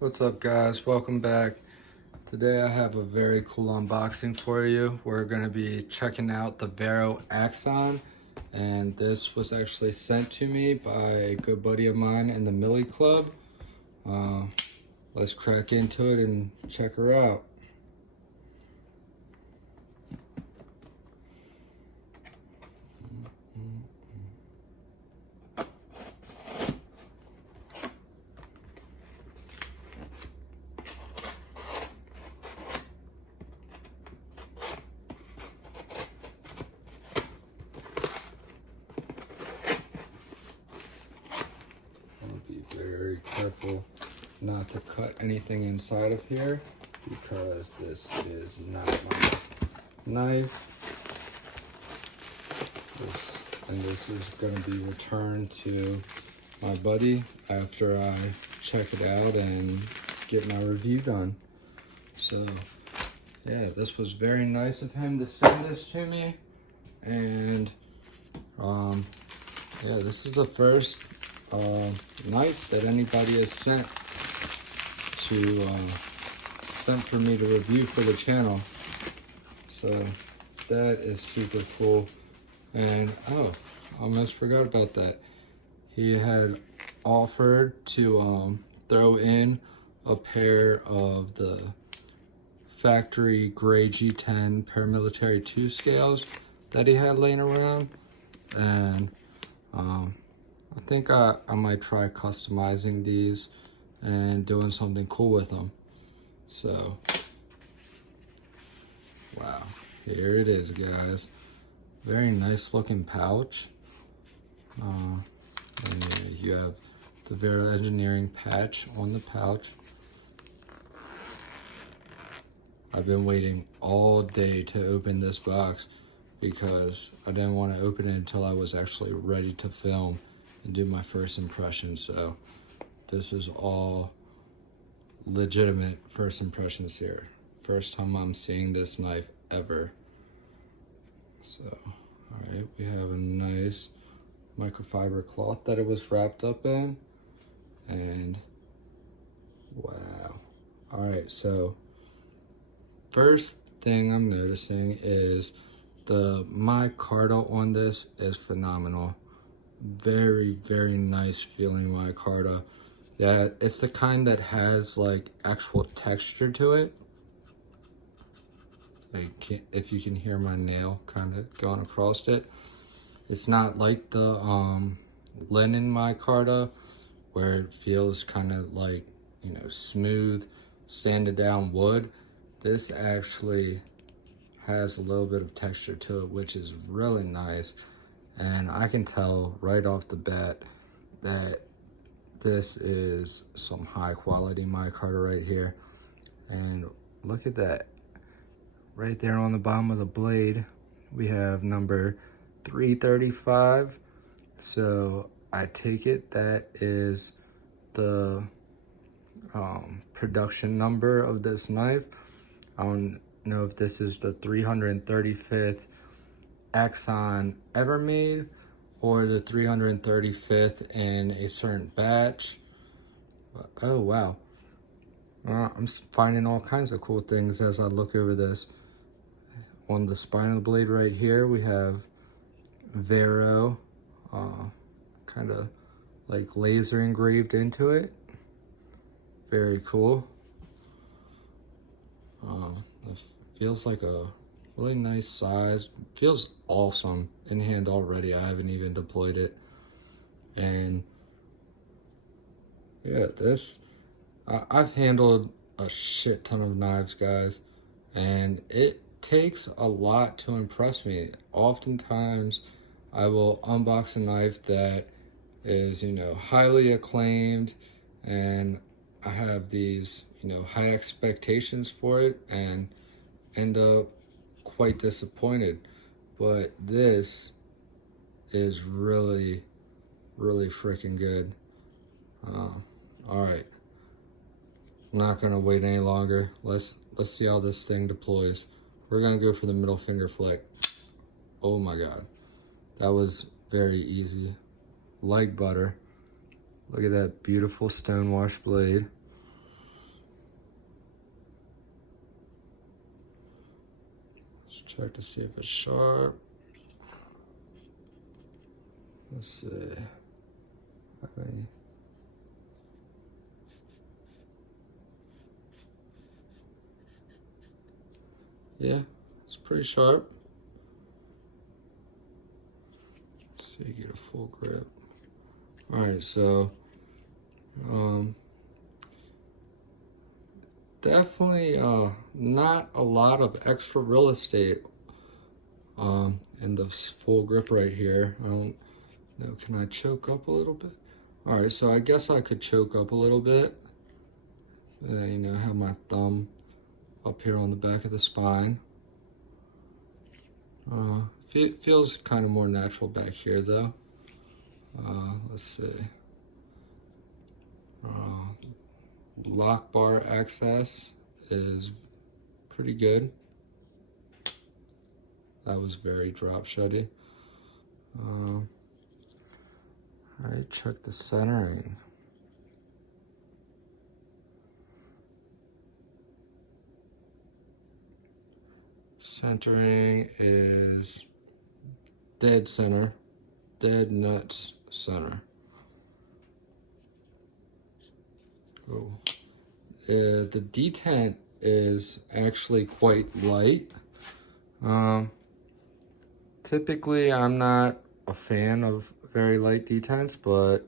What's up, guys? Welcome back. Today I have a very cool unboxing for you. We're going to be checking out the Vero Axon, and this was actually sent to me by a good buddy of mine in the Millie Club. Let's crack into it and check her out. Be very careful not to cut anything inside of here because this is not my knife. This is going to be returned to my buddy after I check it out and get my review done. So yeah, this was very nice of him to send this to me, and yeah, this is the first knife that anybody has sent for me to review for the channel. So that is super cool. And oh, almost forgot about that. He had offered to throw in a pair of the factory gray G10 paramilitary 2 scales that he had laying around, and I think I might try customizing these and doing something cool with them. So, wow, here it is, guys. Very nice looking pouch. And you have the Vero engineering patch on the pouch. I've been waiting all day to open this box because I didn't want to open it until I was actually ready to film and do my first impression. So this is all legitimate first impressions here. First time I'm seeing this knife ever. So, all right, we have a nice microfiber cloth that it was wrapped up in, and wow. All right, so first thing I'm noticing is the micarta on this is phenomenal. Very, very nice feeling micarta. Yeah, it's the kind that has like actual texture to it. Like, if you can hear my nail kind of going across it. It's not like the linen micarta where it feels kind of like, you know, smooth, sanded down wood. This actually has a little bit of texture to it, which is really nice. And I can tell right off the bat that this is some high quality micarta right here. And look at that. Right there on the bottom of the blade, we have number 335. So I take it that is the production number of this knife. I don't know if this is the 335th Axon ever made or the 335th in a certain batch. But, oh wow, I'm finding all kinds of cool things as I look over this. On the spine of the blade right here, we have Vero, kind of like laser engraved into it. Very cool. It feels like a really nice size. Feels awesome in hand already. I haven't even deployed it. And yeah, this, I've handled a shit ton of knives, guys, and it takes a lot to impress me. Oftentimes I will unbox a knife that is, you know, highly acclaimed, and I have these, you know, high expectations for it and end up quite disappointed. But this is really, really freaking good. All right, I'm not gonna wait any longer. Let's see how this thing deploys. We're gonna go for the middle finger flick. Oh my God, that was very easy, like butter. Look at that beautiful stonewash blade. Check to see if it's sharp. Let's see. Yeah, it's pretty sharp. Let's see, get a full grip. All right, so definitely not a lot of extra real estate in the full grip right here. I don't know, can I choke up a little bit? All right, so I guess I could choke up a little bit. You know, have my thumb up here on the back of the spine. Feels kind of more natural back here though. Let's see. Lock bar access is pretty good. That was very drop shutty. All right, check the centering. Centering is dead center, dead nuts center. Oh. The detent is actually quite light. Typically, I'm not a fan of very light detents, but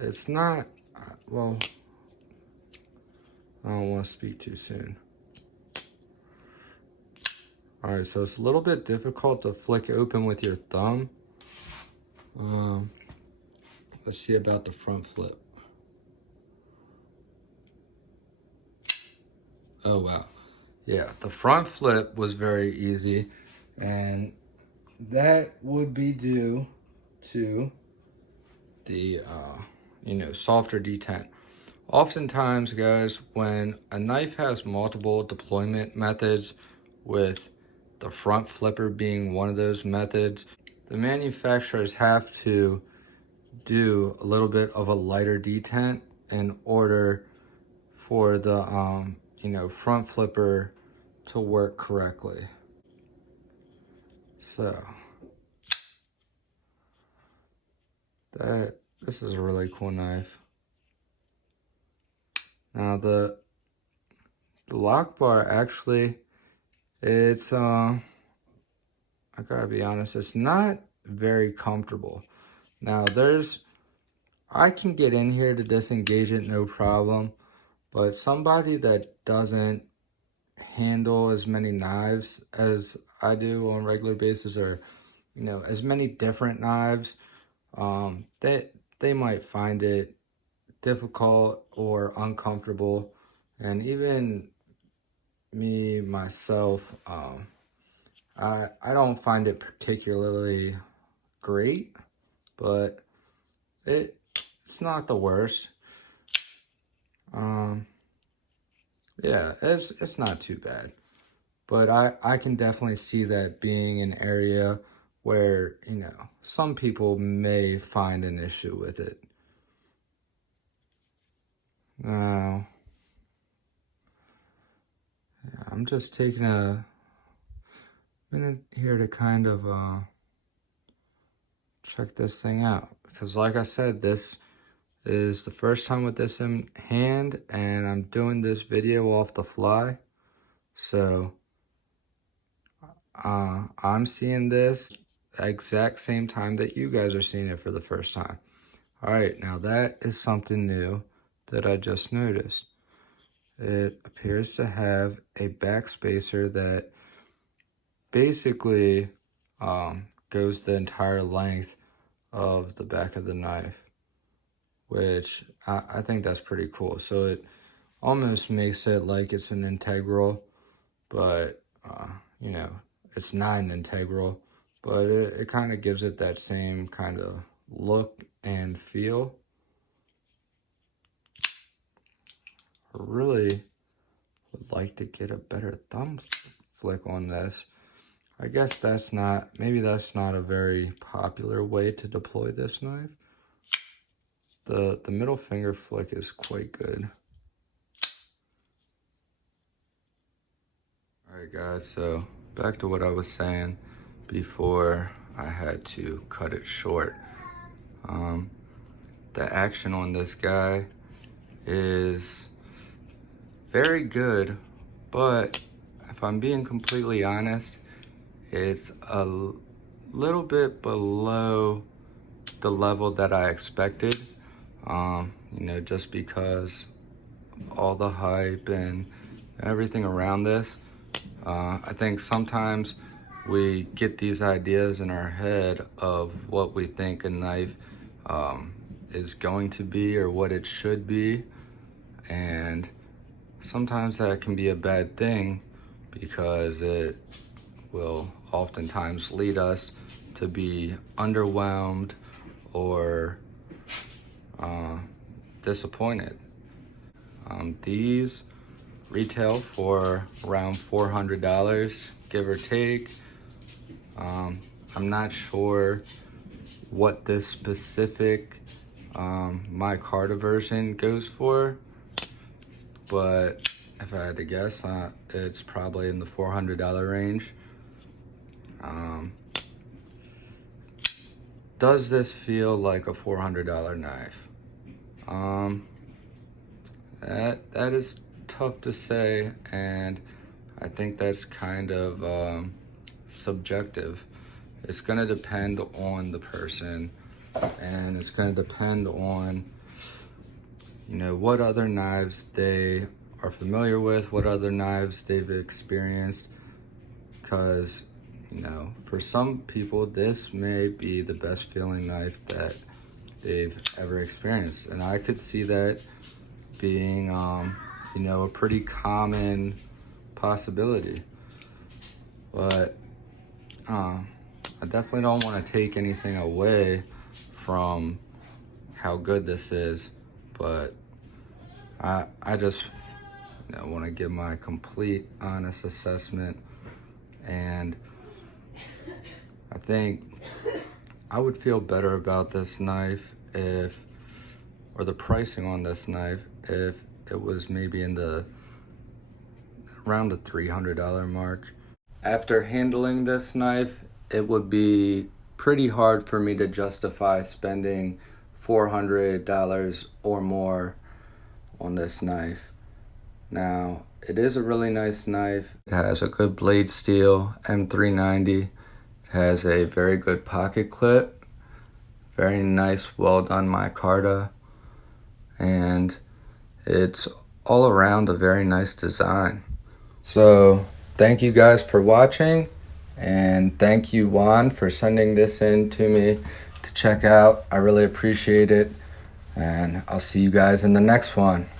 it's not, well, I don't want to speak too soon. All right, so it's a little bit difficult to flick open with your thumb. Let's see about the front flip. Oh, wow. Yeah, the front flip was very easy, and that would be due to the, you know, softer detent. Oftentimes, guys, when a knife has multiple deployment methods, with the front flipper being one of those methods, the manufacturers have to do a little bit of a lighter detent in order for the, you know, front flipper to work correctly. So, this is a really cool knife. Now the lock bar actually, it's I gotta be honest, it's not very comfortable. Now I can get in here to disengage it no problem, but somebody that doesn't handle as many knives as I do on a regular basis, or, you know, as many different knives, they might find it difficult or uncomfortable. And even me, myself, I don't find it particularly great, but it's not the worst. Yeah, it's not too bad. But I can definitely see that being an area where, you know, some people may find an issue with it. Now, yeah, I'm just taking a minute here to kind of check this thing out. Because like I said, this is the first time with this in hand, and I'm doing this video off the fly. So, I'm seeing this exact same time that you guys are seeing it for the first time. All right, now that is something new that I just noticed. It appears to have a backspacer that basically goes the entire length of the back of the knife, which I think that's pretty cool. So it almost makes it like it's an integral, but you know, it's not an integral, but it kind of gives it that same kind of look and feel. I really would like to get a better thumb flick on this. I guess maybe that's not a very popular way to deploy this knife. The middle finger flick is quite good. All Alright guys, so back to what I was saying before I had to cut it short. The action on this guy is very good, but if I'm being completely honest, it's a little bit below the level that I expected. Just because of all the hype and everything around this. I think sometimes we get these ideas in our head of what we think a knife is going to be or what it should be, and sometimes that can be a bad thing because it will oftentimes lead us to be underwhelmed or disappointed. These retail for around $400, give or take. I'm not sure what this specific micarta version goes for, but if I had to guess, it's probably in the $400 range. Does this feel like a $400 knife? That is tough to say, and I think that's kind of subjective. It's gonna depend on the person, and it's gonna depend on what other knives they are familiar with, what other knives they've experienced, because for some people this may be the best feeling knife that they've ever experienced, and I could see that being a pretty common possibility. But I definitely don't want to take anything away from how good this is, but I just want to give my complete honest assessment, and I think I would feel better about this knife or the pricing on this knife, if it was maybe in around the $300 mark. After handling this knife, it would be pretty hard for me to justify spending $400 or more on this knife. Now, it is a really nice knife. It has a good blade steel, M390. It has a very good pocket clip, very nice, well done micarta, and it's all around a very nice design. So thank you guys for watching, and thank you, Juan, for sending this in to me to check out. I really appreciate it, and I'll see you guys in the next one.